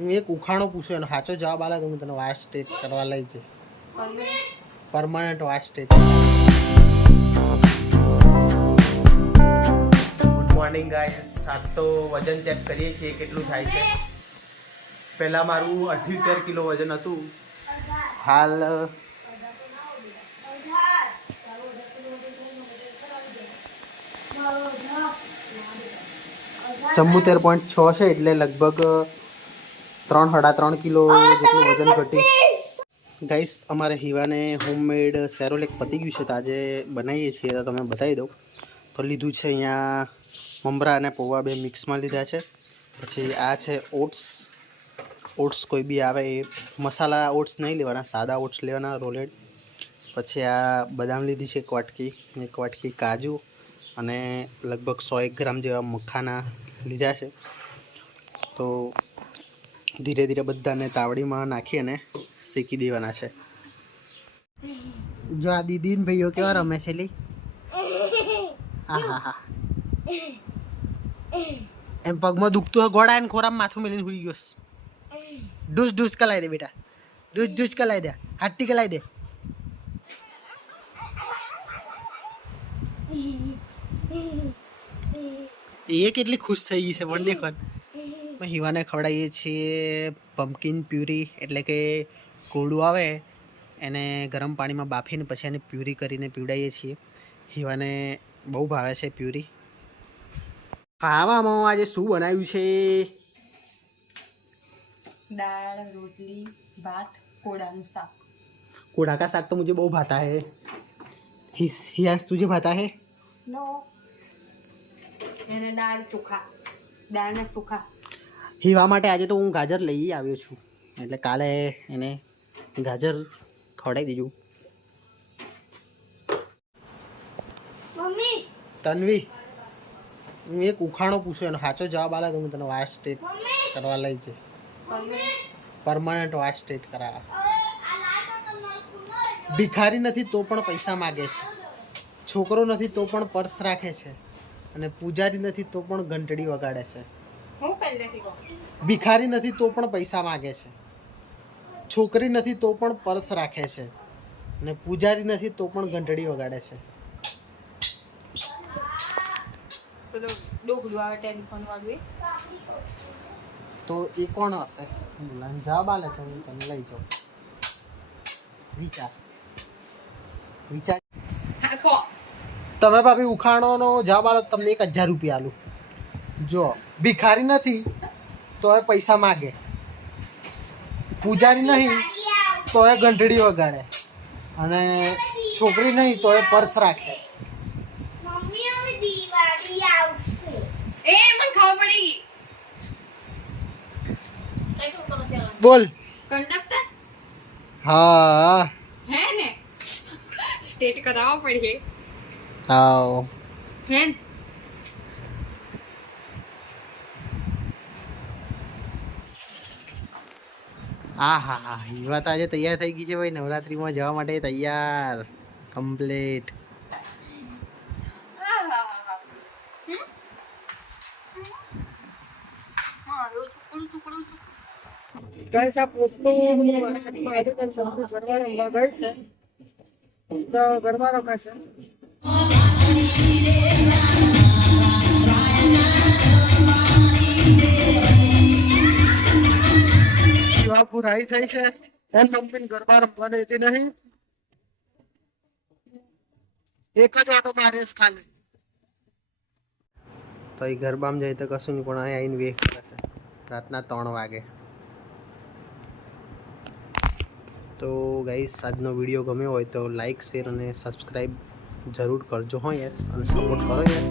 હું એક ઉખાણો પૂછ્યો એનો સાચો જવાબ આલે તો હું તને વાળ સ્ટ્રેટ કરવા લઈ જઈ. પરમાનન્ટ વાળ સ્ટ્રેટ. Good morning guys. આજ તો વજન ચેક કરીએ છીએ કેટલું થાય છે. પહેલા મારું 78 કિલો વજન હતું. હાલ 74.6 છે, એટલે લગભગ 3-3.5 કિલો જેટલું વજન ઘટ્યું. ગાઈસ અમારે હીવાને હોમમેડ સેરોલેક પતી ગયું છે, તો આજે બનાવીએ છીએ તો તમે બતાવી દઉં. તો લીધું છે અહીંયા મમરા અને પૌવા બે મિક્સમાં લીધા છે. પછી આ છે ઓટ્સ કોઈ બી આવે એ મસાલા ઓટ્સ નહીં લેવાના, સાદા ઓટ્સ લેવાના રોલેડ. પછી આ બદામ લીધી છે એક વાટકી કાજુ અને લગભગ 100 ગ્રામ જેવા મખાના લીધા છે. તો ધીરે ધીરે બધાને તાવડીમાં નાખી અને શેકી દેવાના છે. જો આ દીદી ને ભાઈઓ કેવા રમે છે લી. હા એમ પગમાં દુખતું હોય ગોળા ને ખોરામાં માથું મેલીને હુઈ ગયો. ડૂસ કલાઈ દે બેટા, ડૂસ કલાઈ દે, હાટી કલાઈ દે. એ કેટલી ખુશ થઈ ગઈ છે પણ દેખો. હીવાને ખવડાવીએ છીએ પમ્પકિન પ્યુરી, એટલે કે કોળું આવે એને ગરમ પાણીમાં બાફીને પછી એને પ્યુરી કરીને પીવડાવીએ છીએ. હીવાને બહુ ભાવે છે પ્યુરી. ખાવામાં આજે શું બનાવ્યું છે? दाल रोटली भात कोड़ा साग. कोड़ा का साग तो मुझे बहुत भाता है. हियांश तुझे भाता है? नो. એને દાળ ચોખા, દાળ ને ચોખા. હીવા માટે આજે તો હું ગાજર લઈ આવ્યો છું, એટલે કાલે એને ગાજર ખવડાવી દીધું. મમ્મી તન્વી, હું એક ઉખાણો પૂછ્યો એનો સાચો જવાબ આલે તો હું તને વાળ સ્ટ્રેટ કરવા લઈ જઈ. પરમાનન્ટ વાળ સ્ટ્રેટ કરાવવા. ભિખારી નથી તો પણ પૈસા માગે છે, છોકરો નથી તો પણ પર્સ રાખે છે, અને પૂજારી નથી તો પણ ઘંટડી વગાડે છે. હું પહેલેથી કહું, ભિખારી નથી તો પણ પૈસા માગે છે, છોકરી નથી તો પણ પર્સ રાખે છે, અને પૂજારી નથી તો પણ ઘંટડી વગાડે છે. પેલો ડોગલું આવે ટેલિફોન વાળું એ. તો એ કોણ હશે? જવાબ આલે તો હું તને લઈ જાઉં. વિચાર. હા કો. તમે ભાભી ઉખાણોનો જવાબ આલો તમને 1000 રૂપિયા આલું. જો ભિખારી નથી તો એ પૈસા માગે, પૂજારી નહીં તો એ ઘંટડી વગાડે, અને છોકરી નહીં તો એ પર્સ રાખે. મમ્મી હવે દિવાળી આવશે. એ મને ખબર પડી. બોલ. કંડક્ટર હા હે ને, સ્ટેટ કરાવવો પડે. હા હે હા હીવા તો આજે તૈયાર થઈ ગઈ છે ભાઈ, નવરાત્રીમાં જવા માટે તૈયાર કમ્પ્લીટ. गाइस आप उसको आधे घंटे गरबा गए से तो गरबा रखा से પૂરાઈ થઈ છે એમ મમ્મી ગરબા રમવા દેતી નહીં. એક જ ઓટો મારે ખાલી. તો એ ગરબામાં જાય તો કશું નહીં, પણ અહીંયા આવીને વેખ કરે છે રાતના 3 વાગે. તો ગાઈસ આજનો વિડીયો ગમ્યો હોય તો લાઈક, શેર અને સબસ્ક્રાઈબ જરૂર કરજો હો યાર, અને સપોર્ટ કરો યાર.